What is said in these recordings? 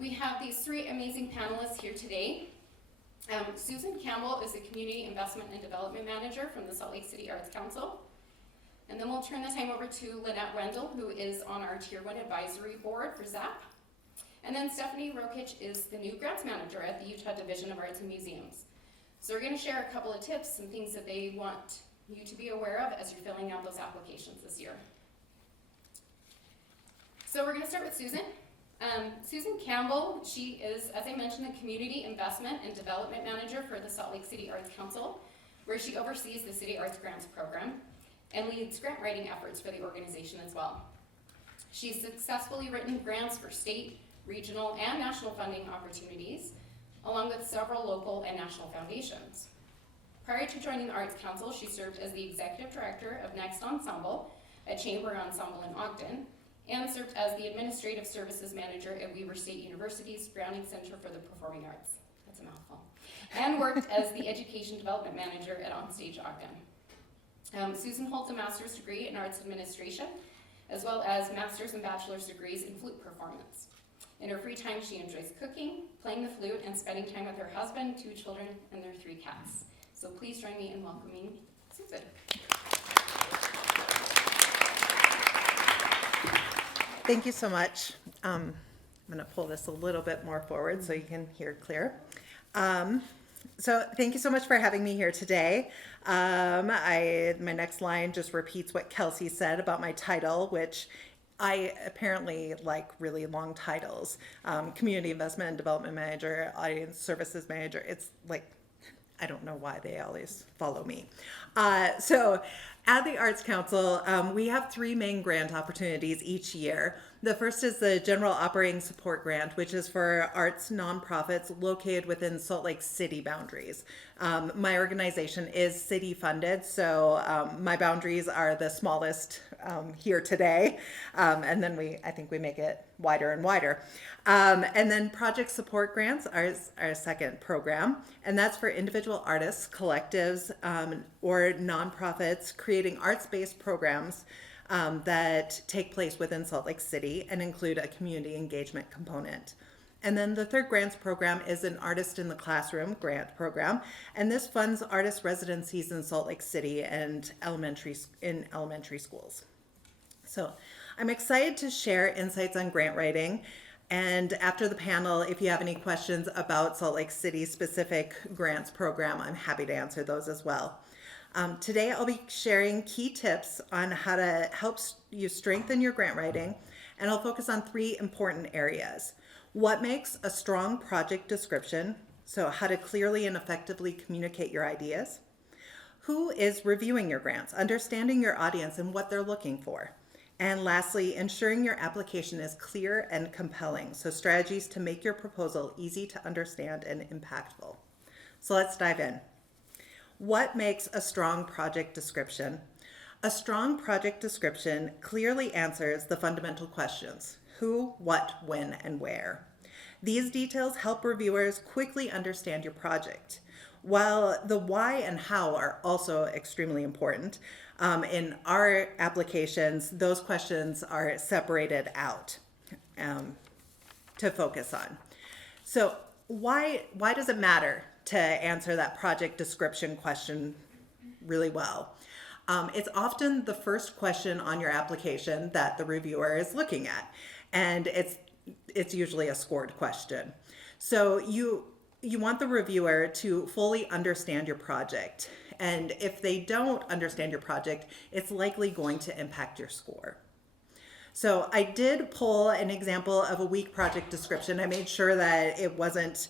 We have these three amazing panelists here today. Susan Campbell is the Community Investment and Development Manager from the Salt Lake City Arts Council. And then we'll turn the time over to Lynette Wendell, who is on our Tier 1 Advisory Board for ZAP. And then Stephanie Rokic is the new Grants Manager at the Utah Division of Arts and Museums. So we're going to share a couple of tips and things that they want you to be aware of as you're filling out those applications this year. So we're going to start with Susan. Susan Campbell, she is, as I mentioned, the Community Investment and Development Manager for the Salt Lake City Arts Council, where she oversees the City Arts Grants Program and leads grant writing efforts for the organization as well. She's successfully written grants for state, regional, and national funding opportunities, along with several local and national foundations. Prior to joining the Arts Council, she served as the Executive Director of Next Ensemble, a chamber ensemble in Ogden, and served as the Administrative Services Manager at Weber State University's Browning Center for the Performing Arts. That's a mouthful. And worked as the Education Development Manager at Onstage Ogden. Susan holds a master's degree in arts administration, as well as master's and bachelor's degrees in flute performance. In her free time, she enjoys cooking, playing the flute, and spending time with her husband, 2 children, and their 3 cats. So please join me in welcoming Susan. Thank you so much. I'm going to pull this a little bit more forward so you can hear clear. So thank you so much for having me here today. My next line just repeats what Kelsey said about my title, which I apparently like really long titles. Community Investment and Development Manager, Audience Services Manager. It's like, I don't know why they always follow me. So at the Arts Council, we have 3 main grant opportunities each year. The first is the General Operating Support Grant, which is for arts nonprofits located within Salt Lake City boundaries. My organization is city funded, so my boundaries are the smallest here today. And then I think we make it wider and wider. And then Project Support Grants are our second program, and that's for individual artists, collectives, or nonprofits creating arts-based programs that take place within Salt Lake City and include a community engagement component. And then the third grants program is an Artist in the Classroom grant program, and this funds artist residencies in Salt Lake City and elementary schools. So I'm excited to share insights on grant writing. And after the panel, if you have any questions about Salt Lake City specific grants program, I'm happy to answer those as well. Today, I'll be sharing key tips on how to help you strengthen your grant writing, and I'll focus on 3 important areas. What makes a strong project description, so how to clearly and effectively communicate your ideas. Who is reviewing your grants, understanding your audience and what they're looking for. And lastly, ensuring your application is clear and compelling, so strategies to make your proposal easy to understand and impactful. So let's dive in. What makes a strong project description? A strong project description clearly answers the fundamental questions: who, what, when, and where. These details help reviewers quickly understand your project. While the why and how are also extremely important, in our applications, those questions are separated out to focus on. So why does it matter to answer that project description question really well? It's often the first question on your application that the reviewer is looking at, and it's usually a scored question. So you want the reviewer to fully understand your project, and if they don't understand your project, it's likely going to impact your score. So I did pull an example of a weak project description. I made sure that it wasn't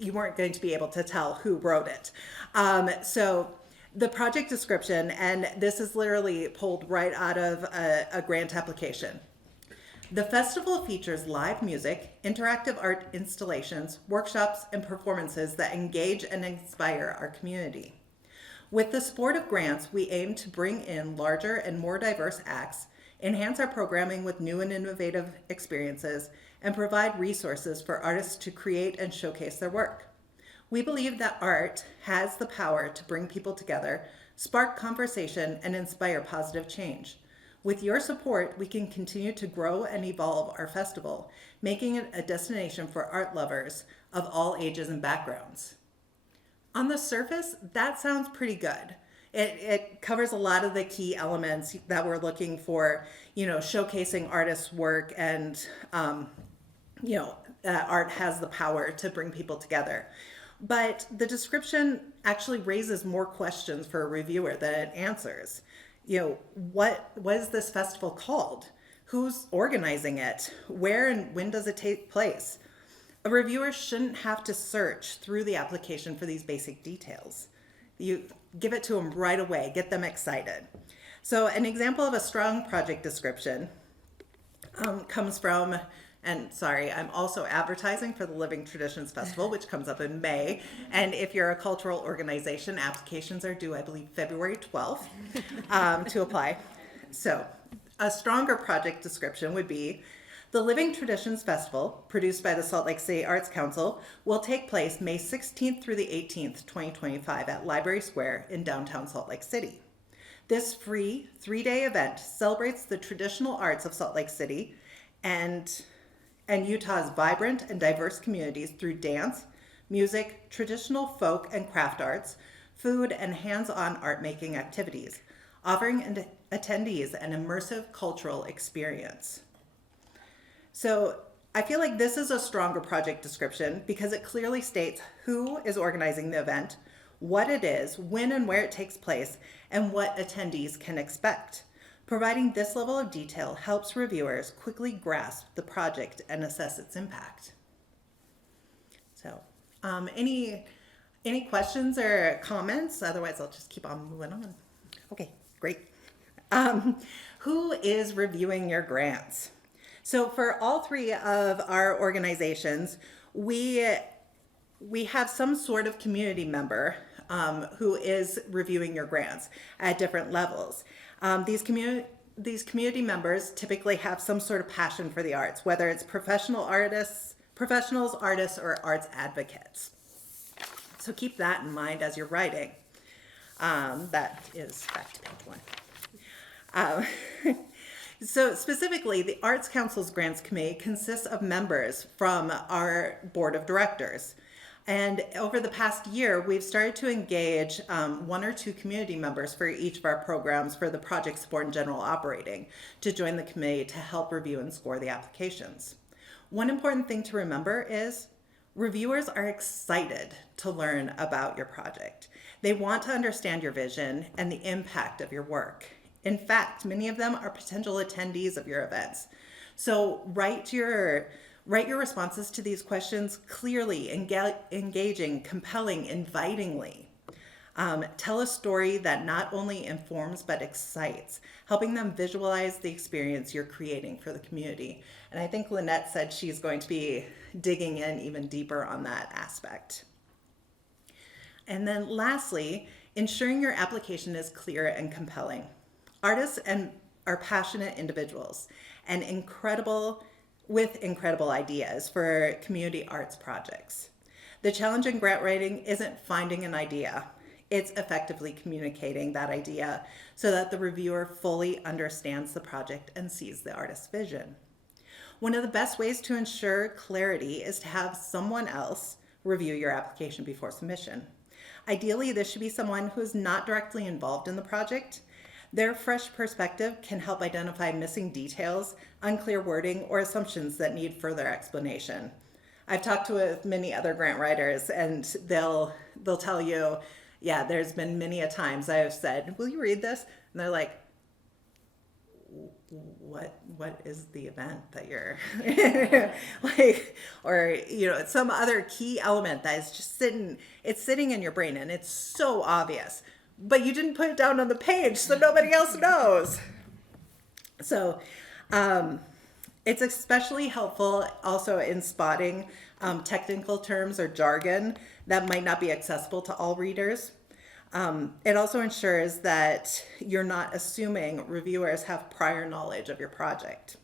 you weren't going to be able to tell who wrote it. So the project description, and this is literally pulled right out of a grant application. The festival features live music, interactive art installations, workshops, and performances that engage and inspire our community. With the support of grants, we aim to bring in larger and more diverse acts, enhance our programming with new and innovative experiences, and provide resources for artists to create and showcase their work. We believe that art has the power to bring people together, spark conversation, and inspire positive change. With your support, we can continue to grow and evolve our festival, making it a destination for art lovers of all ages and backgrounds. On the surface, that sounds pretty good. It covers a lot of the key elements that we're looking for, showcasing artists' work and, art has the power to bring people together. But the description actually raises more questions for a reviewer than it answers. What is this festival called? Who's organizing it? Where and when does it take place? A reviewer shouldn't have to search through the application for these basic details. You give it to them right away, get them excited. So an example of a strong project description comes from, and sorry, I'm also advertising for the Living Traditions Festival, which comes up in May. And if you're a cultural organization, applications are due, I believe, February 12th to apply. So a stronger project description would be, the Living Traditions Festival, produced by the Salt Lake City Arts Council, will take place May 16th through the 18th, 2025 at Library Square in downtown Salt Lake City. This free 3-day event celebrates the traditional arts of Salt Lake City and Utah's vibrant and diverse communities through dance, music, traditional folk and craft arts, food, and hands-on art-making activities, offering attendees an immersive cultural experience. So I feel like this is a stronger project description because it clearly states who is organizing the event, what it is, when and where it takes place, and what attendees can expect. Providing this level of detail helps reviewers quickly grasp the project and assess its impact. So, any questions or comments? Otherwise, I'll just keep on moving on. Okay, great. Who is reviewing your grants? So for all three of our organizations, we have some sort of community member who is reviewing your grants at different levels. These community members typically have some sort of passion for the arts, whether it's professionals, artists, or arts advocates. So keep that in mind as you're writing. That is back to page 1. So specifically, the Arts Council's Grants Committee consists of members from our board of directors. And over the past year, we've started to engage 1 or 2 community members for each of our programs for the project support and general operating to join the committee to help review and score the applications. One important thing to remember is reviewers are excited to learn about your project. They want to understand your vision and the impact of your work. In fact, many of them are potential attendees of your events. So write your responses to these questions clearly, engaging, compelling, invitingly. Tell a story that not only informs but excites, helping them visualize the experience you're creating for the community. And I think Lynette said she's going to be digging in even deeper on that aspect. And then lastly, ensuring your application is clear and compelling. Artists are passionate individuals and with incredible ideas for community arts projects. The challenge in grant writing isn't finding an idea, it's effectively communicating that idea so that the reviewer fully understands the project and sees the artist's vision. One of the best ways to ensure clarity is to have someone else review your application before submission. Ideally, this should be someone who is not directly involved in the project. Their fresh perspective can help identify missing details, unclear wording, or assumptions that need further explanation. I've talked with many other grant writers, and they'll tell you, yeah, there's been many a times I've said, will you read this? And they're like, what is the event that you're like, or some other key element that is just sitting in your brain and it's so obvious, but you didn't put it down on the page so nobody else knows. So it's especially helpful also in spotting technical terms or jargon that might not be accessible to all readers. It also ensures that you're not assuming reviewers have prior knowledge of your project.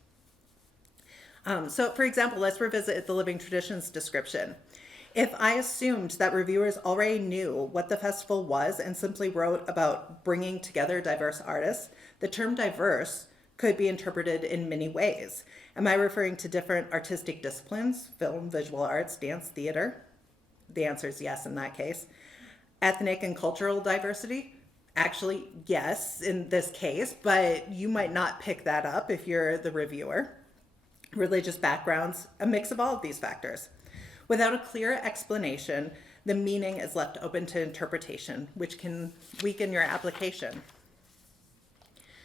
So for example, let's revisit the Living Traditions description. If I assumed that reviewers already knew what the festival was and simply wrote about bringing together diverse artists, the term diverse could be interpreted in many ways. Am I referring to different artistic disciplines, film, visual arts, dance, theater? The answer is yes in that case. Ethnic and cultural diversity? Actually, yes in this case, but you might not pick that up if you're the reviewer. Religious backgrounds, a mix of all of these factors. Without a clear explanation, the meaning is left open to interpretation, which can weaken your application.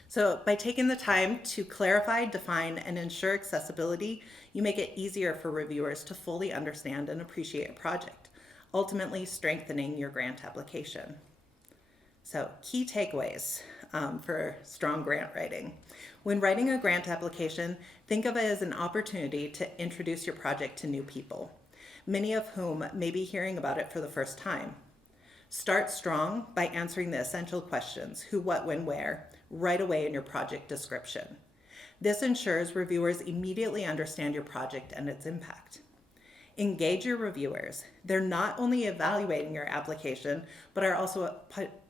So by taking the time to clarify, define, and ensure accessibility, you make it easier for reviewers to fully understand and appreciate a project, ultimately strengthening your grant application. So key takeaways for strong grant writing. When writing a grant application, think of it as an opportunity to introduce your project to new people, many of whom may be hearing about it for the first time. Start strong by answering the essential questions, who, what, when, where, right away in your project description. This ensures reviewers immediately understand your project and its impact. Engage your reviewers. They're not only evaluating your application, but are also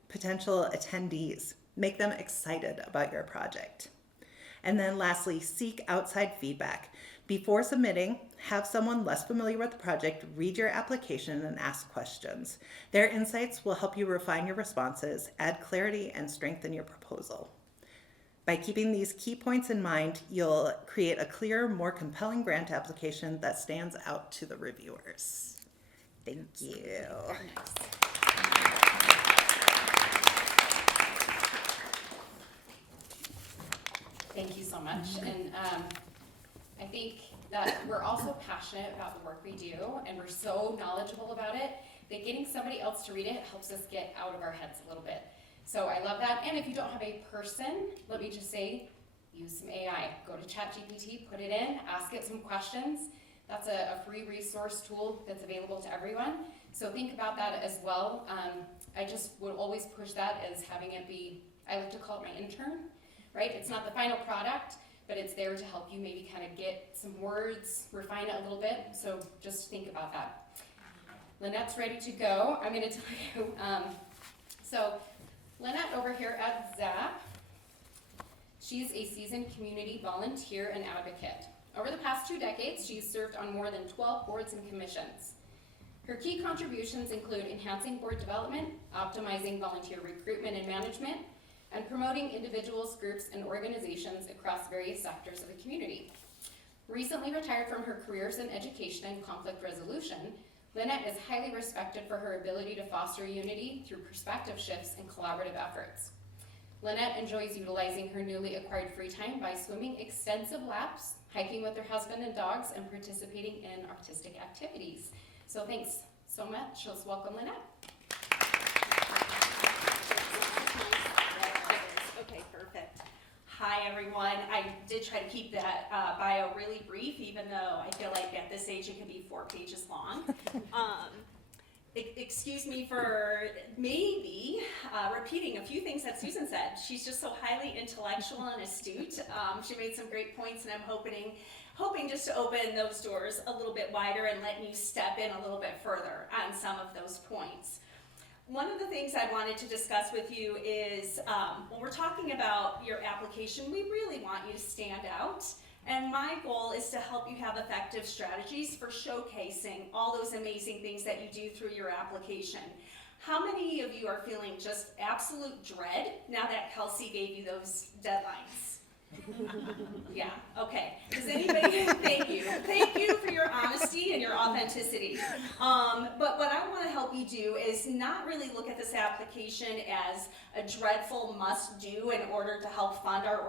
potential attendees. Make them excited about your project. And then lastly, seek outside feedback. Before submitting, have someone less familiar with the project read your application and ask questions. Their insights will help you refine your responses, add clarity, and strengthen your proposal. By keeping these key points in mind, you'll create a clearer, more compelling grant application that stands out to the reviewers. Thank you. Thank you so much. And I think that we're also passionate about the work we do, and we're so knowledgeable about it that getting somebody else to read it helps us get out of our heads a little bit. So I love that. And if you don't have a person, let me just say, use some AI. Go to ChatGPT, put it in, ask it some questions. That's a free resource tool that's available to everyone. So think about that as well. I just would always push that as having it be, I like to call it my intern, right? It's not the final product, but it's there to help you maybe kind of get some words, refine it a little bit. So just think about that. Lynette's ready to go. I'm going to tell you. So Lynette over here at ZAP, she's a seasoned community volunteer and advocate. Over the past 2 decades, she's served on more than 12 boards and commissions. Her key contributions include enhancing board development, optimizing volunteer recruitment and management, and promoting individuals, groups, and organizations across various sectors of the community. Recently retired from her careers in education and conflict resolution, Lynette is highly respected for her ability to foster unity through perspective shifts and collaborative efforts. Lynette enjoys utilizing her newly acquired free time by swimming extensive laps, hiking with her husband and dogs, and participating in artistic activities. So thanks so much. Let's welcome Lynette. Okay, perfect. Hi, everyone. I did try to keep that bio really brief, even though I feel like at this age it can be 4 pages long. Excuse me for maybe repeating a few things that Susan said. She's just so highly intellectual and astute. She made some great points, and I'm hoping just to open those doors a little bit wider and let you step in a little bit further on some of those points. One of the things I wanted to discuss with you is when we're talking about your application, we really want you to stand out. And my goal is to help you have effective strategies for showcasing all those amazing things that you do through your application. How many of you are feeling just absolute dread now that Kelsey gave you those deadlines? Yeah, okay. Does anybody, thank you for your honesty and your authenticity. But what I want to help you do is not really look at this application as a dreadful must do in order to help fund our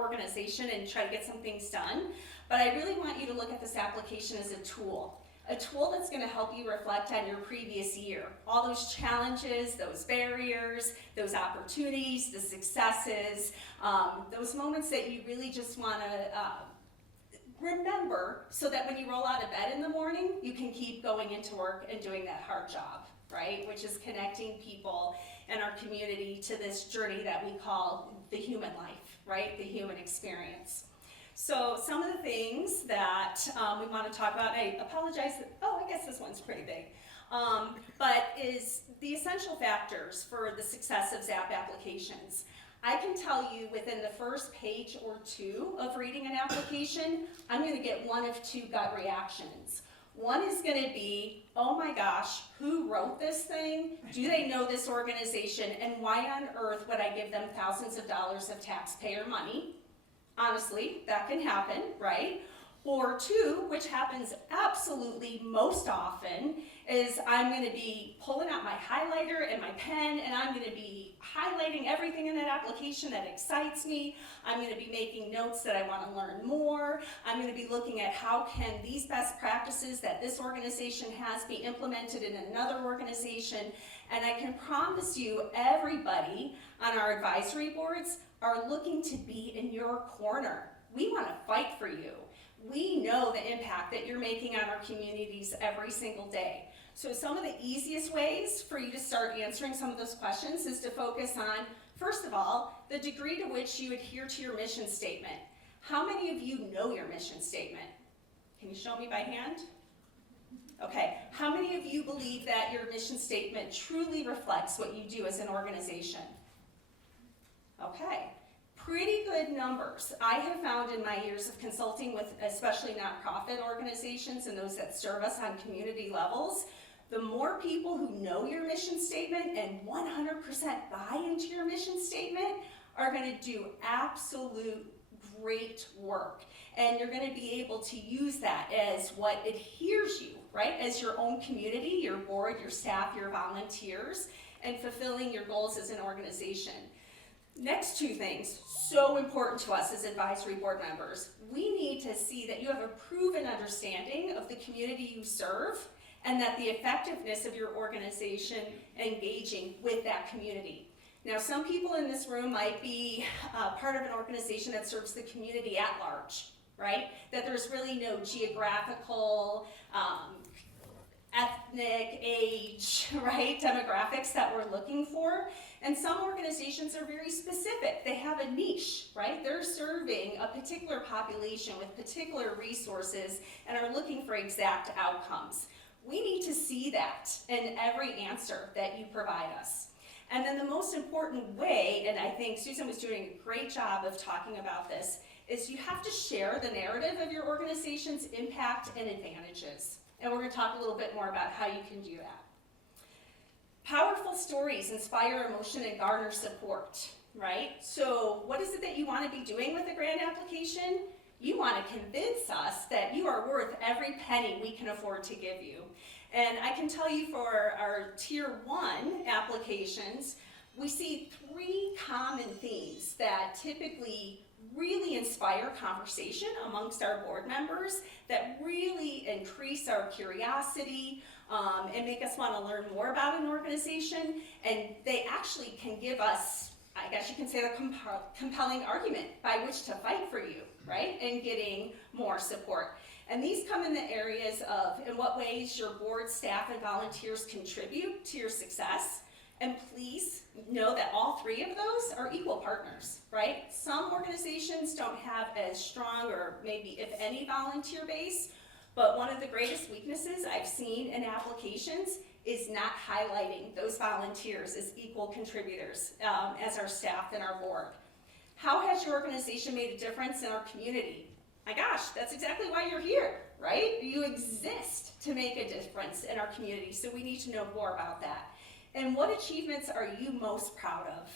organization and try to get some things done. But I really want you to look at this application as a tool that's going to help you reflect on your previous year. All those challenges, those barriers, those opportunities, the successes, those moments that you really just want to remember so that when you roll out of bed in the morning, you can keep going into work and doing that hard job, right? Which is connecting people in our community to this journey that we call the human life, right? The human experience. So some of the things that we want to talk about, I apologize, I guess this one's pretty big, but is the essential factors for the success of ZAP applications. I can tell you within the first page or two of reading an application, I'm gonna get one of two gut reactions. One is gonna be, oh my gosh, who wrote this thing? Do they know this organization? And why on earth would I give them thousands of dollars of taxpayer money? Honestly, that can happen, right? Or two, which happens absolutely most often, is I'm gonna be pulling out my highlighter and my pen, and I'm gonna be highlighting everything in that application that excites me. I'm gonna be making notes that I wanna learn more. I'm gonna be looking at how can these best practices that this organization has be implemented in another organization. And I can promise you, everybody on our advisory boards are looking to be in your corner. We wanna fight for you. We know the impact that you're making on our communities every single day. So some of the easiest ways for you to start answering some of those questions is to focus on, first of all, the degree to which you adhere to your mission statement. How many of you know your mission statement? Can you show me by hand? Okay, how many of you believe that your mission statement truly reflects what you do as an organization? Okay. Pretty good numbers. I have found in my years of consulting with especially nonprofit organizations and those that serve us on community levels, the more people who know your mission statement and 100% buy into your mission statement are going to do absolute great work. And you're going to be able to use that as what adheres you, right? As your own community, your board, your staff, your volunteers, and fulfilling your goals as an organization. Next two things, so important to us as advisory board members. We need to see that you have a proven understanding of the community you serve and that the effectiveness of your organization engaging with that community. Now, some people in this room might be part of an organization that serves the community at large, right? That there's really no geographical, ethnic, age, right, demographics that we're looking for. And some organizations are very specific. They have a niche, right? They're serving a particular population with particular resources and are looking for exact outcomes. We need to see that in every answer that you provide us. And then the most important way, and I think Susan was doing a great job of talking about this, is you have to share the narrative of your organization's impact and advantages. And we're going to talk a little bit more about how you can do that. Powerful stories inspire emotion and garner support, right? So what is it that you want to be doing with a grant application? You want to convince us that you are worth every penny we can afford to give you. And I can tell you for our Tier 1 applications, we see three common themes that typically really inspire conversation amongst our board members, that really increase our curiosity and make us want to learn more about an organization, and they actually can give us, I guess you can say, the compelling argument by which to fight for you, right, and getting more support. And these come in the areas of in what ways your board, staff, and volunteers contribute to your success. And please know that all three of those are equal partners, right? Some organizations don't have as strong or maybe if any volunteer base, but one of the greatest weaknesses I've seen in applications is not highlighting those volunteers as equal contributors as our staff and our board. How has your organization made a difference in our community? My gosh, that's exactly why you're here, right? You exist to make a difference in our community, so we need to know more about that. And what achievements are you most proud of?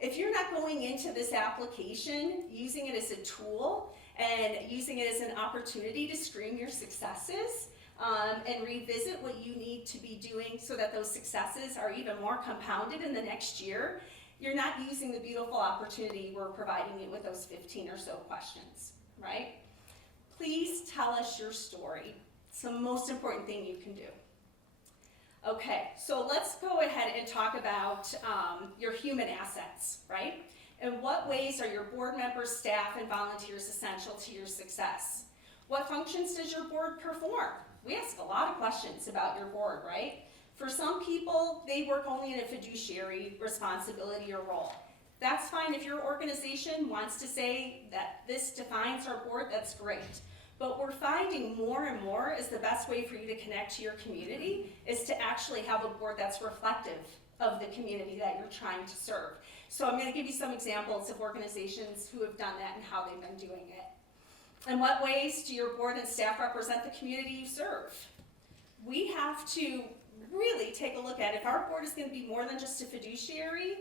If you're not going into this application using it as a tool and using it as an opportunity to stream your successes and revisit what you need to be doing so that those successes are even more compounded in the next year, you're not using the beautiful opportunity we're providing you with those 15 or so questions, right? Please tell us your story. It's the most important thing you can do. Okay, so let's go ahead and talk about your human assets, right? In what ways are your board members, staff, and volunteers essential to your success? What functions does your board perform? We ask a lot of questions about your board, right? For some people, they work only in a fiduciary responsibility or role. That's fine. If your organization wants to say that this defines our board, that's great. But we're finding more and more is the best way for you to connect to your community is to actually have a board that's reflective of the community that you're trying to serve. So I'm going to give you some examples of organizations who have done that and how they've been doing it. In what ways do your board and staff represent the community you serve? We have to really take a look at, if our board is going to be more than just a fiduciary,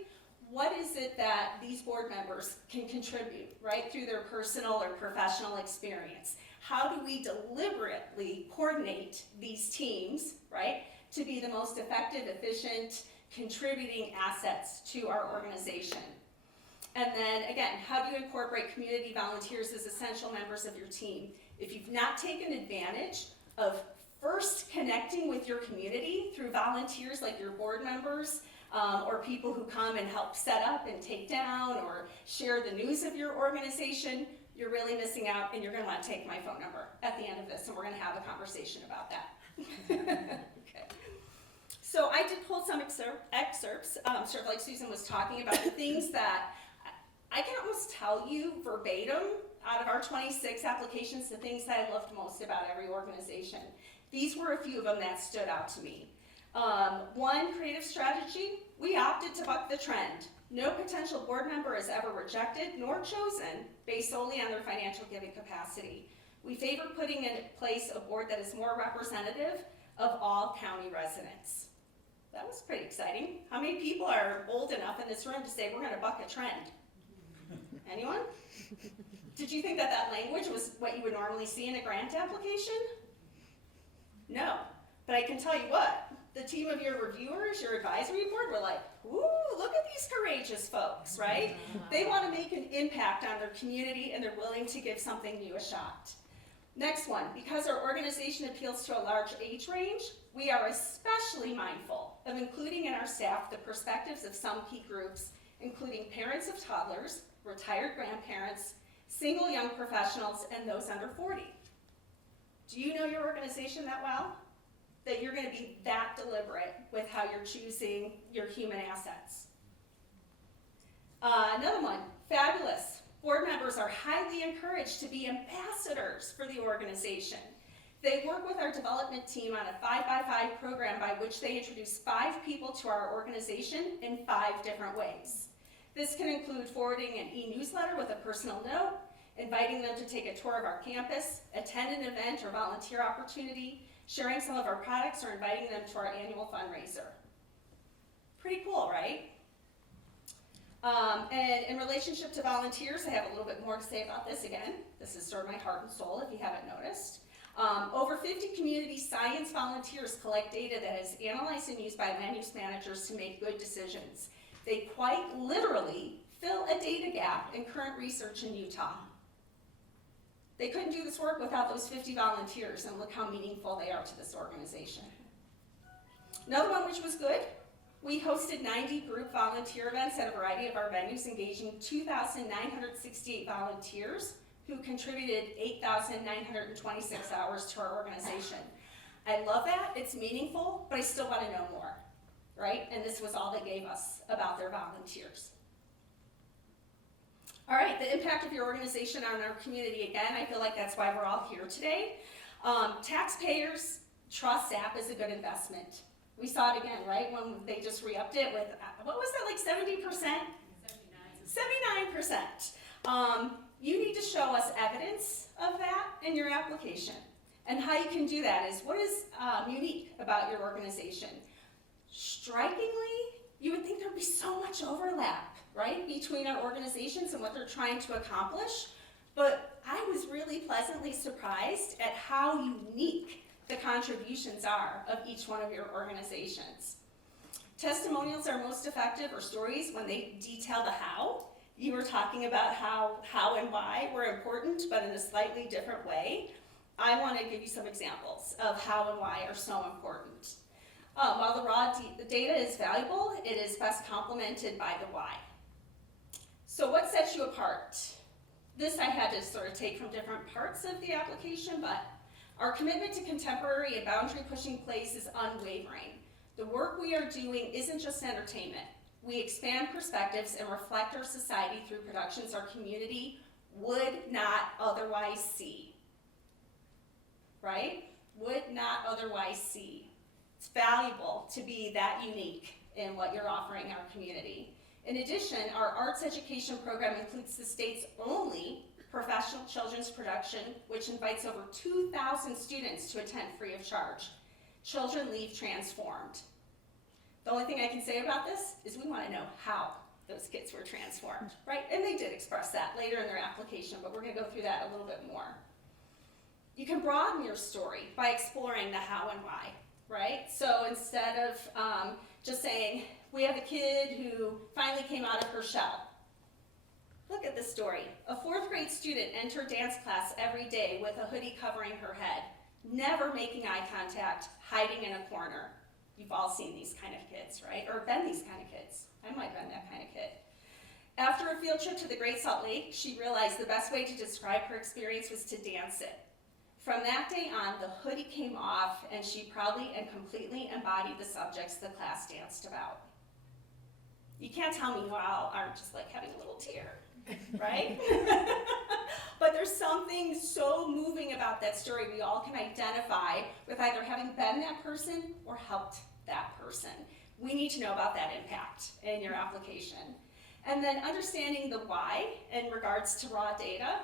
what is it that these board members can contribute, right, through their personal or professional experience? How do we deliberately coordinate these teams, right, to be the most effective, efficient, contributing assets to our organization? And then again, how do you incorporate community volunteers as essential members of your team? If you've not taken advantage of first connecting with your community through volunteers like your board members, or people who come and help set up and take down or share the news of your organization, you're really missing out, and you're going to want to take my phone number at the end of this, and we're going to have a conversation about that. Okay. So I did pull some excerpts, sort of like Susan was talking about, the things that I can almost tell you verbatim out of our 26 applications, the things that I loved most about every organization. These were a few of them that stood out to me. One, creative strategy. We opted to buck the trend. No potential board member is ever rejected nor chosen based solely on their financial giving capacity. We favor putting in place a board that is more representative of all county residents. That was pretty exciting. How many people are old enough in this room to say we're going to buck a trend? Anyone? Did you think that that language was what you would normally see in a grant application? No. But I can tell you what, the team of your reviewers, your advisory board, were like, ooh, look at these courageous folks, right? They want to make an impact on their community and they're willing to give something new a shot. Next one, because our organization appeals to a large age range, we are especially mindful of including in our staff the perspectives of some key groups, including parents of toddlers, retired grandparents, single young professionals, and those under 40. Do you know your organization that well? That you're going to be that deliberate with how you're choosing your human assets. Another one, fabulous. Board members are highly encouraged to be ambassadors for the organization. They work with our development team on a 5x5 program by which they introduce 5 people to our organization in 5 different ways. This can include forwarding an e-newsletter with a personal note, inviting them to take a tour of our campus, attend an event or volunteer opportunity, sharing some of our products, or inviting them to our annual fundraiser. Pretty cool, right? And in relationship to volunteers, I have a little bit more to say about this again. This is sort of my heart and soul, if you haven't noticed. Over 50 community science volunteers collect data that is analyzed and used by land use managers to make good decisions. They quite literally fill a data gap in current research in Utah. They couldn't do this work without those 50 volunteers, and look how meaningful they are to this organization. Another one which was good, we hosted 90 group volunteer events at a variety of our venues, engaging 2,968 volunteers who contributed 8,926 hours to our organization. I love that, it's meaningful, but I still want to know more, right? And this was all they gave us about their volunteers. All right, the impact of your organization on our community. Again, I feel like that's why we're all here today. Taxpayers trust ZAP as a good investment. We saw it again, right, when they just re-upped it with, what was that, like 70%? 79%. You need to show us evidence of that in your application. And how you can do that is, what is unique about your organization? Strikingly, you would think there'd be so much overlap, right, between our organizations and what they're trying to accomplish, but I was really pleasantly surprised at how unique the contributions are of each one of your organizations. Testimonials are most effective, or stories, when they detail the how. You were talking about how and why were important, but in a slightly different way. I want to give you some examples of how and why are so important. While the raw data is valuable, it is best complemented by the why. So what sets you apart? This I had to sort of take from different parts of the application, but our commitment to contemporary and boundary-pushing plays is unwavering. The work we are doing isn't just entertainment. We expand perspectives and reflect our society through productions our community would not otherwise see. Right? Would not otherwise see. It's valuable to be that unique in what you're offering our community. In addition, our arts education program includes the state's only professional children's production, which invites over 2,000 students to attend free of charge. Children leave transformed. The only thing I can say about this is we want to know how those kids were transformed, right? And they did express that later in their application, but we're going to go through that a little bit more. You can broaden your story by exploring the how and why, right? So instead of just saying, we have a kid who finally came out of her shell. Look at this story. A 4th grade student entered dance class every day with a hoodie covering her head, never making eye contact, hiding in a corner. You've all seen these kind of kids, right? Or been these kind of kids. I might have been that kind of kid. After a field trip to the Great Salt Lake, she realized the best way to describe her experience was to dance it. From that day on, the hoodie came off, and she proudly and completely embodied the subjects the class danced about. You can't tell me you all aren't just like having a little tear, right? But there's something so moving about that story we all can identify with either having been that person or helped that person. We need to know about that impact in your application. And then understanding the why in regards to raw data.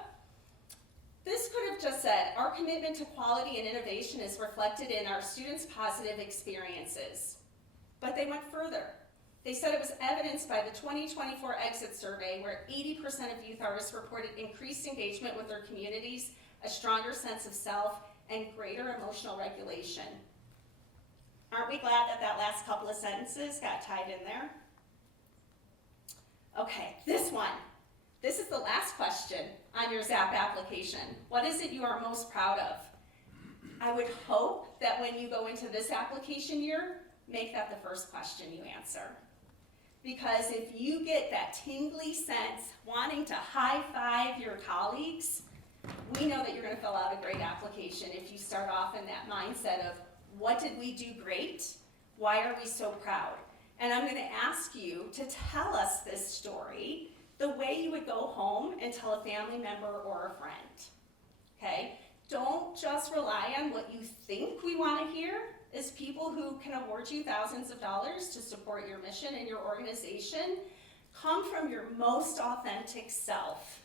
This could have just said, our commitment to quality and innovation is reflected in our students' positive experiences. But they went further. They said it was evidenced by the 2024 exit survey, where 80% of youth artists reported increased engagement with their communities, a stronger sense of self, and greater emotional regulation. Aren't we glad that that last couple of sentences got tied in there? Okay, this one. This is the last question on your ZAP application. What is it you are most proud of? I would hope that when you go into this application year, make that the first question you answer. Because if you get that tingly sense wanting to high-five your colleagues, we know that you're going to fill out a great application if you start off in that mindset of, what did we do great? Why are we so proud? And I'm going to ask you to tell us this story the way you would go home and tell a family member or a friend, okay? Don't just rely on what you think we want to hear as people who can award you thousands of dollars to support your mission and your organization. Come from your most authentic self.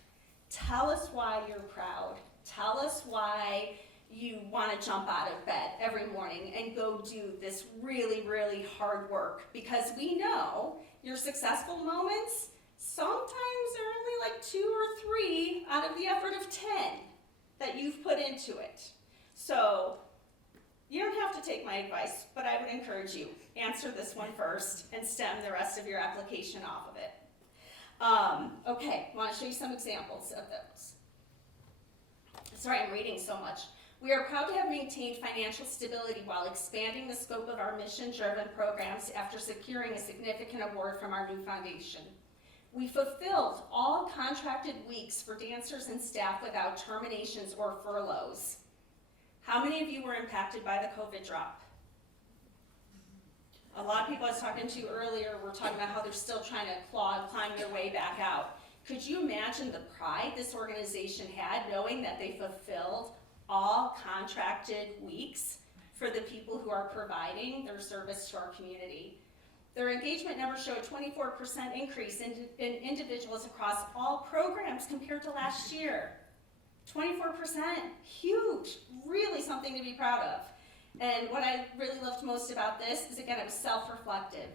Tell us why you're proud. Tell us why you want to jump out of bed every morning and go do this really, really hard work, because we know your successful moments sometimes are only like 2 or 3 out of the effort of 10 that you've put into it. So you don't have to take my advice, but I would encourage you, answer this one first and stem the rest of your application off of it. Okay, I want to show you some examples of those. Sorry, I'm reading so much. We are proud to have maintained financial stability while expanding the scope of our mission-driven programs after securing a significant award from our new foundation. We fulfilled all contracted weeks for dancers and staff without terminations or furloughs. How many of you were impacted by the COVID drop? A lot of people I was talking to earlier were talking about how they're still trying to climb their way back out. Could you imagine the pride this organization had knowing that they fulfilled all contracted weeks for the people who are providing their service to our community? Their engagement numbers show a 24% increase in individuals across all programs compared to last year. 24%, huge, really something to be proud of. And what I really loved most about this is, again, it was self-reflective.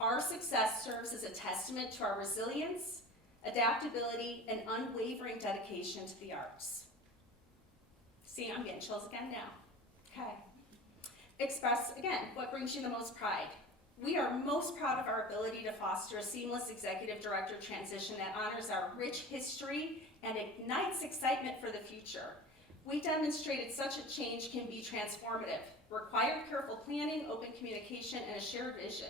Our success serves as a testament to our resilience, adaptability, and unwavering dedication to the arts. See, I'm getting chills again now. Okay. Express, again, what brings you the most pride. We are most proud of our ability to foster a seamless executive director transition that honors our rich history and ignites excitement for the future. We demonstrated such a change can be transformative, required careful planning, open communication, and a shared vision.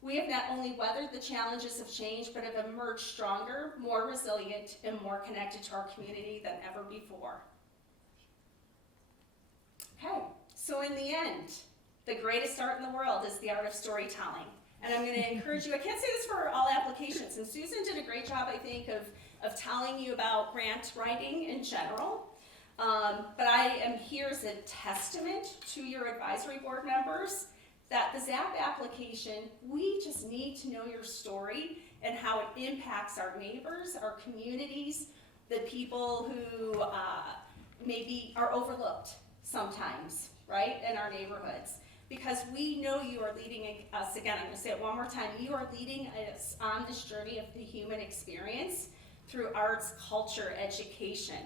We have not only weathered the challenges of change, but have emerged stronger, more resilient, and more connected to our community than ever before. Okay, so in the end, the greatest art in the world is the art of storytelling. And I'm going to encourage you, I can't say this for all applications, and Susan did a great job, I think, of telling you about grant writing in general. But I am here as a testament to your advisory board members that the ZAP application, we just need to know your story and how it impacts our neighbors, our communities, the people who maybe are overlooked sometimes, right, in our neighborhoods. Because we know you are leading us, again, I'm gonna say it one more time, you are leading us on this journey of the human experience through arts, culture, education.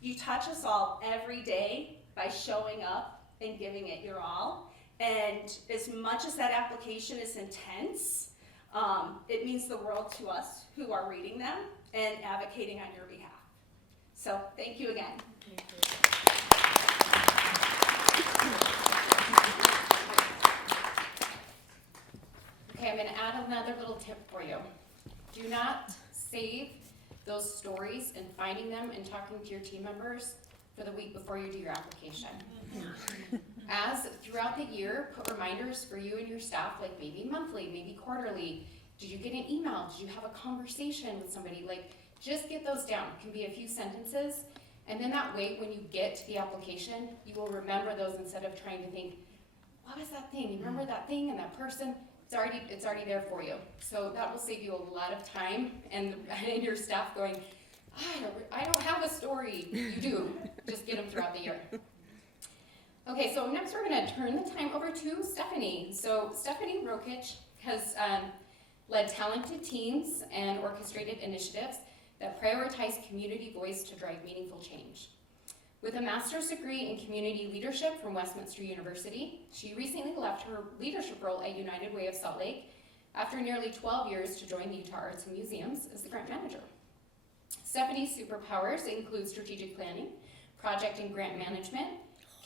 You touch us all every day by showing up and giving it your all. And as much as that application is intense, it means the world to us who are reading them and advocating on your behalf. So thank you again. Thank you. Okay, I'm gonna add another little tip for you. Do not save those stories and finding them and talking to your team members for the week before you do your application. As throughout the year, put reminders for you and your staff, like maybe monthly, maybe quarterly. Did you get an email? Did you have a conversation with somebody? Like, just get those down. It can be a few sentences. And then that way, when you get to the application, you will remember those instead of trying to think, what was that thing? You remember that thing and that person? It's already there for you. So that will save you a lot of time and your staff going, I don't have a story. You do. Just get them throughout the year. Okay, so next we're going to turn the time over to Stephanie. So Stephanie Rokic has led talented teams and orchestrated initiatives that prioritize community voice to drive meaningful change. With a master's degree in community leadership from Westminster University, she recently left her leadership role at United Way of Salt Lake after nearly 12 years to join the Utah Arts and Museums as the grant manager. Stephanie's superpowers include strategic planning, project and grant management,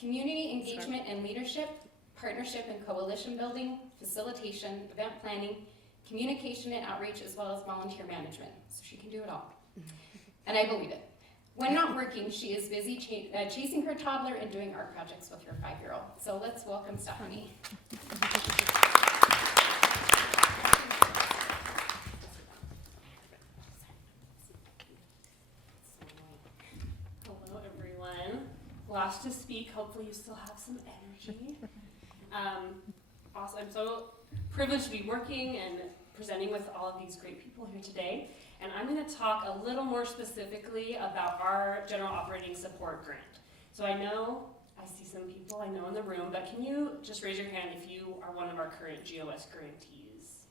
community engagement and leadership, partnership and coalition building, facilitation, event planning, communication and outreach, as well as volunteer management. So she can do it all. And I believe it. When not working, she is busy chasing her toddler and doing art projects with her 5-year-old. So let's welcome Stephanie. Hello, everyone. Last to speak. Hopefully, you still have some energy. Awesome. I'm so privileged to be working and presenting with all of these great people here today. And I'm going to talk a little more specifically about our general operating support grant. So I know I see some people I know in the room, but can you just raise your hand if you are one of our current GOS grantees?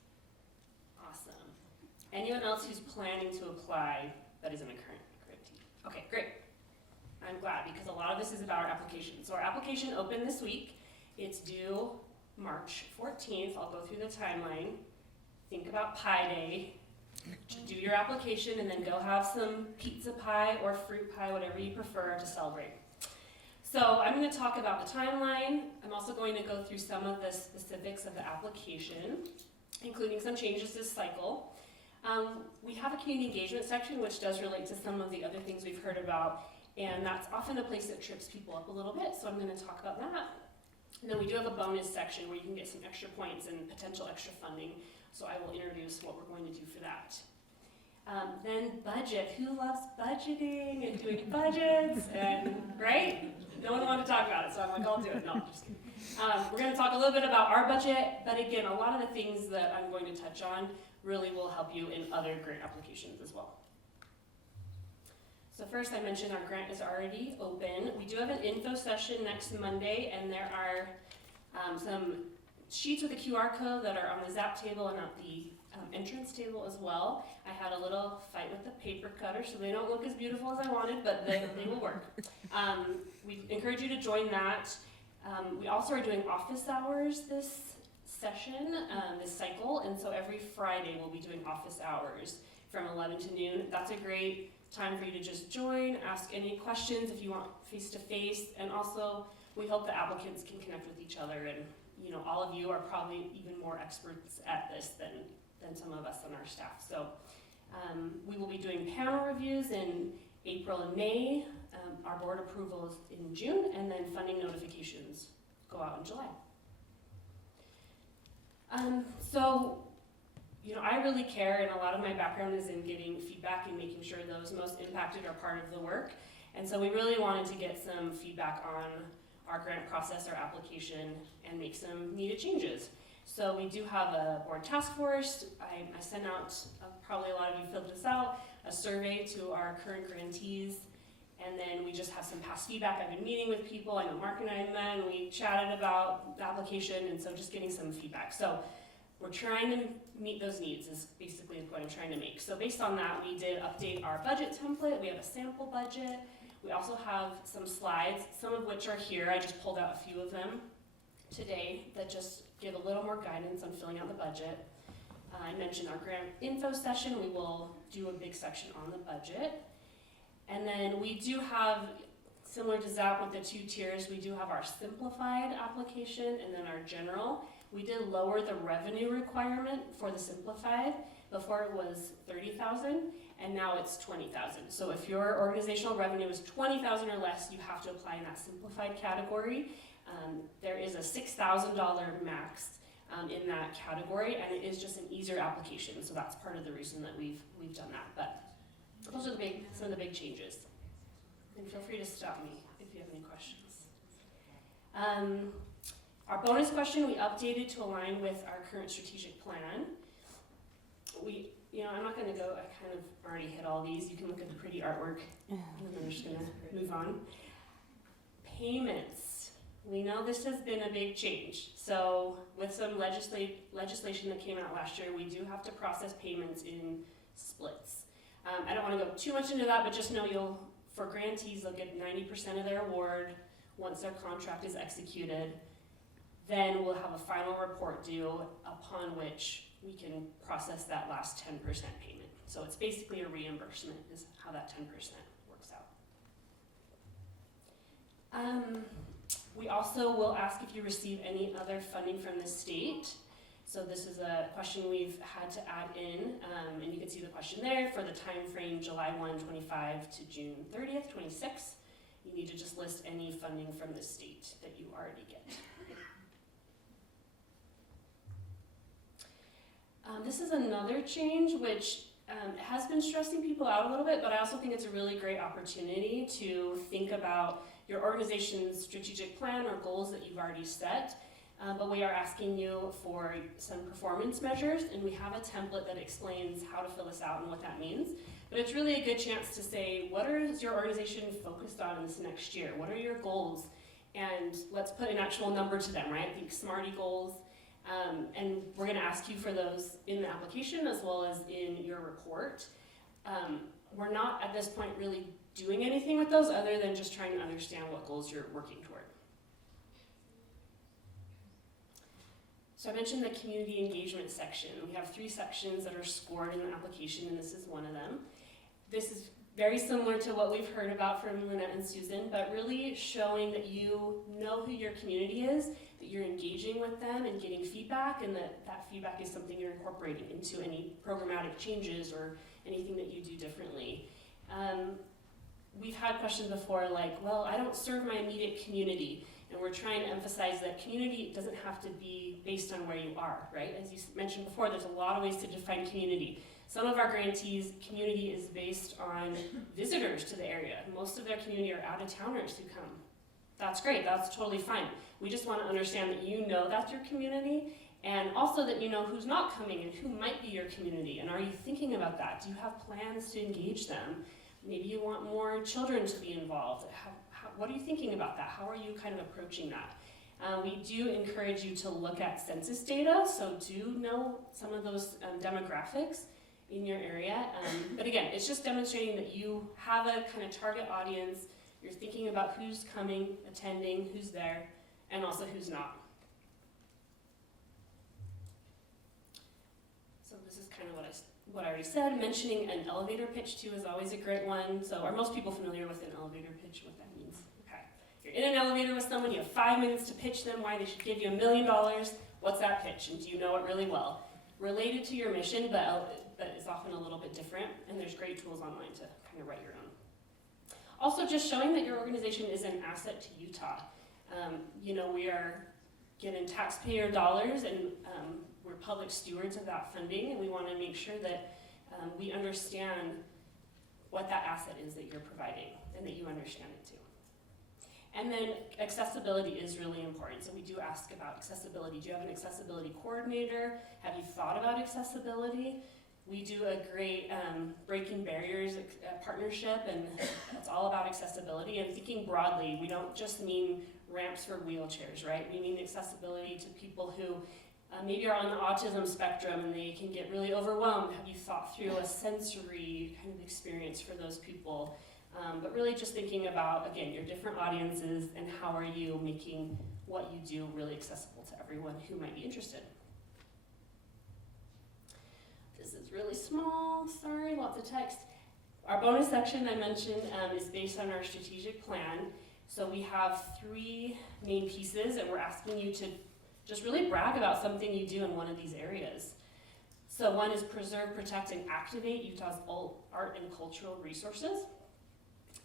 Awesome. Anyone else who's planning to apply that isn't a current grantee? Okay, great. I'm glad because a lot of this is about our application. So our application opened this week. It's due March 14th. I'll go through the timeline. Think about Pie Day. Do your application and then go have some pizza pie or fruit pie, whatever you prefer to celebrate. So I'm going to talk about the timeline. I'm also going to go through some of the specifics of the application, including some changes this cycle. We have a community engagement section, which does relate to some of the other things we've heard about, and that's often a place that trips people up a little bit, so I'm going to talk about that. And then we do have a bonus section where you can get some extra points and potential extra funding. So I will introduce what we're going to do for that. Then budget. Who loves budgeting and doing budgets? And right? No one wanted to talk about it, so I'm like, I'll do it. No, I'm just kidding. We're going to talk a little bit about our budget, but again, a lot of the things that I'm going to touch on really will help you in other grant applications as well. So first, I mentioned our grant is already open. We do have an info session next Monday, and there are some sheets with a QR code that are on the ZAP table and at the entrance table as well. I had a little fight with the paper cutter, so they don't look as beautiful as I wanted, but they will work. We encourage you to join that. We also are doing office hours this session, this cycle, and so every Friday we'll be doing office hours from 11 to noon. That's a great time for you to just join, ask any questions if you want face-to-face, and also we hope the applicants can connect with each other, and you know, all of you are probably even more experts at this than some of us on our staff. So we will be doing panel reviews in April and May. Our board approval is in June, and then funding notifications go out in July. So, you know, I really care, and a lot of my background is in getting feedback and making sure those most impacted are part of the work. And so we really wanted to get some feedback on our grant process, our application, and make some needed changes. So we do have a board task force. I sent out, probably a lot of you filled this out, a survey to our current grantees. And then we just have some past feedback. I've been meeting with people. I know Mark and I met, and we chatted about the application, and so just getting some feedback. So we're trying to meet those needs is basically what I'm trying to make. So based on that, we did update our budget template. We have a sample budget. We also have some slides, some of which are here. I just pulled out a few of them today that just give a little more guidance on filling out the budget. I mentioned our grant info session. We will do a big section on the budget. And then we do have, similar to ZAP with the 2 tiers, we do have our simplified application and then our general. We did lower the revenue requirement for the simplified. Before it was $30,000 and now it's $20,000. So if your organizational revenue is $20,000 or less, you have to apply in that simplified category. There is a $6,000 max in that category, and it is just an easier application. So that's part of the reason that we've done that. But those are some of the big changes. And feel free to stop me if you have any questions. Our bonus question we updated to align with our current strategic plan. I'm not going to go, I kind of already hit all these. You can look at the pretty artwork, and then I'm just going to move on. Payments. We know this has been a big change. So with some legislation that came out last year, we do have to process payments in splits. I don't want to go too much into that, but just know for grantees, they'll get 90% of their award once their contract is executed. Then we'll have a final report due upon which we can process that last 10% payment. So it's basically a reimbursement is how that 10% works out. We also will ask if you receive any other funding from the state. So this is a question we've had to add in, and you can see the question there for the time frame July 1, 25 to June 30th, 26. You need to just list any funding from the state that you already get. This is another change which has been stressing people out a little bit, but I also think it's a really great opportunity to think about your organization's strategic plan or goals that you've already set. But we are asking you for some performance measures, and we have a template that explains how to fill this out and what that means. But it's really a good chance to say, what is your organization focused on this next year? What are your goals? And let's put an actual number to them, right? Think SMARTY goals. And we're going to ask you for those in the application as well as in your report. We're not at this point really doing anything with those other than just trying to understand what goals you're working toward. So I mentioned the community engagement section. We have 3 sections that are scored in the application, and this is one of them. This is very similar to what we've heard about from Lynette and Susan, but really showing that you know who your community is, that you're engaging with them and getting feedback, and that feedback is something you're incorporating into any programmatic changes or anything that you do differently. We've had questions before like, well, I don't serve my immediate community. And we're trying to emphasize that community doesn't have to be based on where you are, right? As you mentioned before, there's a lot of ways to define community. Some of our grantees, community is based on visitors to the area. Most of their community are out-of-towners who come. That's great, that's totally fine. We just want to understand that you know that's your community, and also that you know who's not coming and who might be your community. And are you thinking about that? Do you have plans to engage them? Maybe you want more children to be involved. What are you thinking about that? How are you kind of approaching that? We do encourage you to look at census data, so do know some of those demographics in your area. But again, it's just demonstrating that you have a kind of target audience, you're thinking about who's coming, attending, who's there, and also who's not. So this is kind of what I already said. Mentioning an elevator pitch too is always a great one. So are most people familiar with an elevator pitch, what that means? Okay. You're in an elevator with someone, you have 5 minutes to pitch them why they should give you $1 million. What's that pitch? And do you know it really well? Related to your mission, but it's often a little bit different, and there's great tools online to kind of write your own. Also, just showing that your organization is an asset to Utah. We are given taxpayer dollars, and we're public stewards of that funding, and we want to make sure that we understand what that asset is that you're providing, and that you understand it too. And then accessibility is really important. So we do ask about accessibility. Do you have an accessibility coordinator? Have you thought about accessibility? We do a great Breaking Barriers partnership, and it's all about accessibility and thinking broadly. We don't just mean ramps for wheelchairs, right? We mean accessibility to people who maybe are on the autism spectrum and they can get really overwhelmed. Have you thought through a sensory kind of experience for those people? But really just thinking about, again, your different audiences and how are you making what you do really accessible to everyone who might be interested. This is really small, sorry, lots of text. Our bonus section I mentioned is based on our strategic plan. So we have 3 main pieces, and we're asking you to just really brag about something you do in one of these areas. So one is preserve, protect, and activate Utah's art and cultural resources.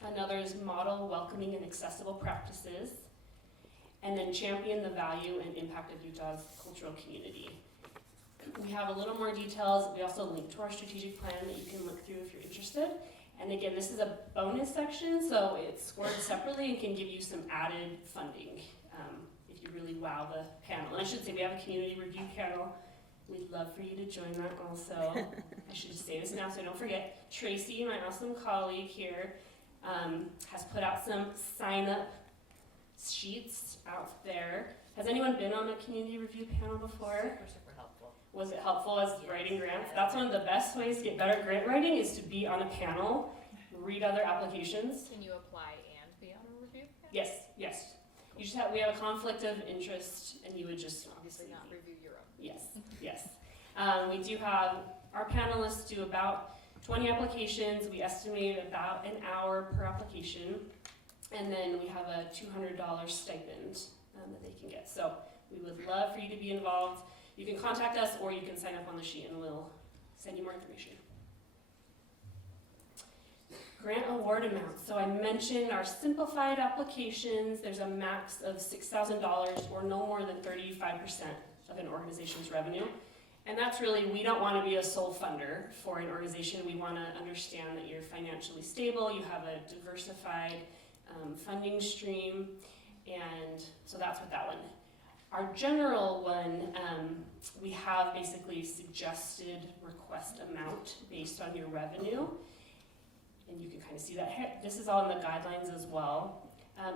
Another is model welcoming and accessible practices. And then champion the value and impact of Utah's cultural community. We have a little more details. We also link to our strategic plan that you can look through if you're interested. And again, this is a bonus section, so it's scored separately and can give you some added funding if you really wow the panel. And I should say we have a community review panel. We'd love for you to join that also. I should just say this now so I don't forget. Tracy, my awesome colleague here, has put out some sign-up sheets out there. Has anyone been on a community review panel before? Super helpful. Was it helpful as writing grants? That's one of the best ways to get better at grant writing is to be on a panel, read other applications. Can you apply and be on a review panel? Yes, yes. You just have, we have a conflict of interest and you would just Obviously not review your own. Yes, yes. We do have, our panelists do about 20 applications. We estimate about an hour per application. And then we have a $200 stipend that they can get. So we would love for you to be involved. You can contact us or you can sign up on the sheet and we'll send you more information. Grant award amounts. So I mentioned our simplified applications. There's a max of $6,000 or no more than 35% of an organization's revenue. And that's really, we don't want to be a sole funder for an organization. We want to understand that you're financially stable, you have a diversified funding stream, and so that's what that one. Our general one, we have basically suggested request amount based on your revenue. And you can kind of see that. This is all in the guidelines as well.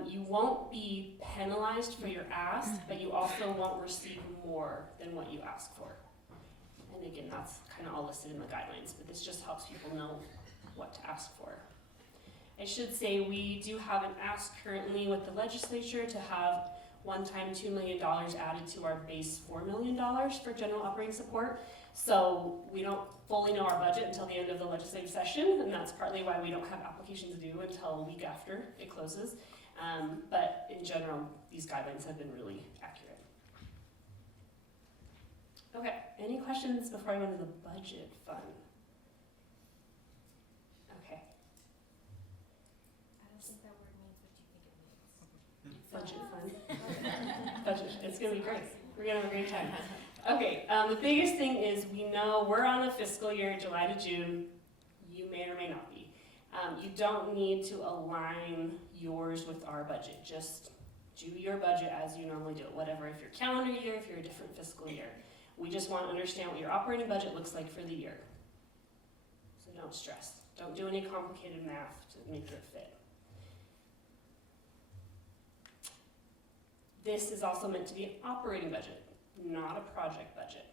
You won't be penalized for your ask, but you also won't receive more than what you ask for. And again, that's kind of all listed in the guidelines, but this just helps people know what to ask for. I should say we do have an ask currently with the legislature to have one-time $2 million added to our base $4 million for general operating support. So we don't fully know our budget until the end of the legislative session, and that's partly why we don't have applications due until a week after it closes. But in general, these guidelines have been really accurate. Okay, any questions before I go into the budget fund? Okay. I don't think that word means what you think it means. Budget fund. Budget. It's gonna be great. We're gonna have a great time. Okay, the biggest thing is we know we're on the fiscal year, July to June. You may or may not be. You don't need to align yours with our budget. Just do your budget as you normally do it, whatever, if you're calendar year, if you're a different fiscal year. We just want to understand what your operating budget looks like for the year. So don't stress. Don't do any complicated math to make it fit. This is also meant to be an operating budget, not a project budget.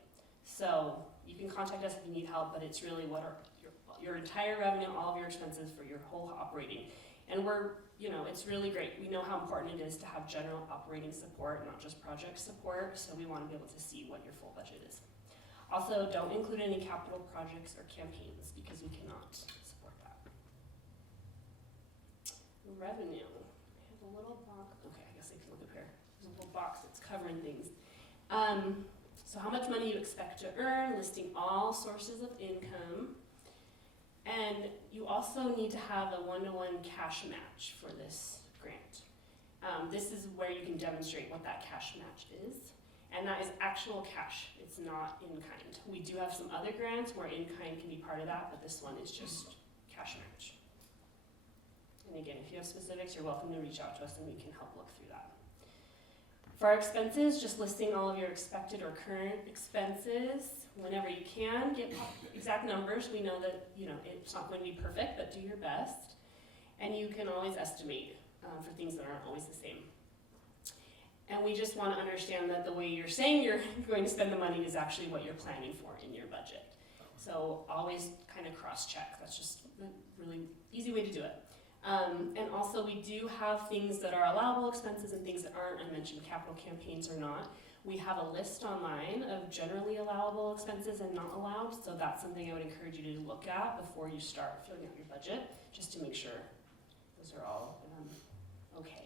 So you can contact us if you need help, but it's really what are your entire revenue, all of your expenses for your whole operating. And it's really great. We know how important it is to have general operating support, not just project support, so we want to be able to see what your full budget is. Also, don't include any capital projects or campaigns because we cannot support that. Revenue. I have a little box. Okay, I guess I can look up here. There's a little box that's covering things. So how much money you expect to earn, listing all sources of income. And you also need to have a one-to-one cash match for this grant. This is where you can demonstrate what that cash match is. And that is actual cash, it's not in kind. We do have some other grants where in kind can be part of that, but this one is just cash match. And again, if you have specifics, you're welcome to reach out to us and we can help look through that. For our expenses, just listing all of your expected or current expenses. Whenever you can, get exact numbers. We know that, it's not going to be perfect, but do your best. And you can always estimate for things that aren't always the same. And we just want to understand that the way you're saying you're going to spend the money is actually what you're planning for in your budget. So always kind of cross-check. That's just a really easy way to do it. And also we do have things that are allowable expenses and things that aren't. I mentioned capital campaigns or not. We have a list online of generally allowable expenses and not allowed. So that's something I would encourage you to look at before you start filling out your budget, just to make sure those are all okay.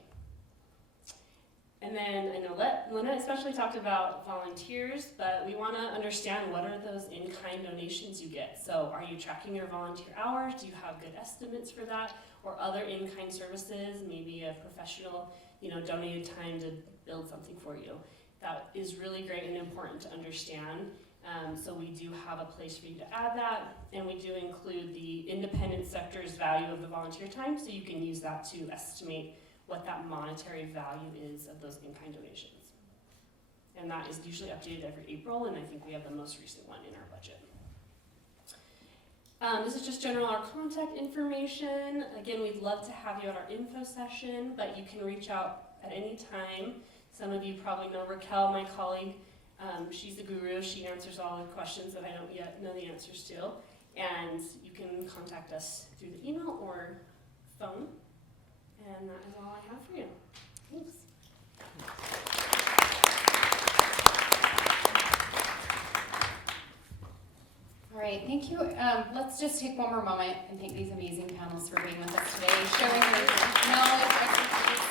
And then I know Lynette especially talked about volunteers, but we want to understand what are those in-kind donations you get. So are you tracking your volunteer hours? Do you have good estimates for that? Or other in-kind services, maybe a professional, donated time to build something for you. That is really great and important to understand. So we do have a place for you to add that, and we do include the independent sector's value of the volunteer time, so you can use that to estimate what that monetary value is of those in-kind donations. And that is usually updated every April, and I think we have the most recent one in our budget. This is just general our contact information. Again, we'd love to have you at our info session, but you can reach out at any time. Some of you probably know Raquel, my colleague. She's the guru. She answers all the questions that I don't yet know the answers to. And you can contact us through the email or phone. And that is all I have for you. Thanks. All right, thank you. Let's just take one more moment and thank these amazing panels for being with us today, sharing their knowledge, expertise,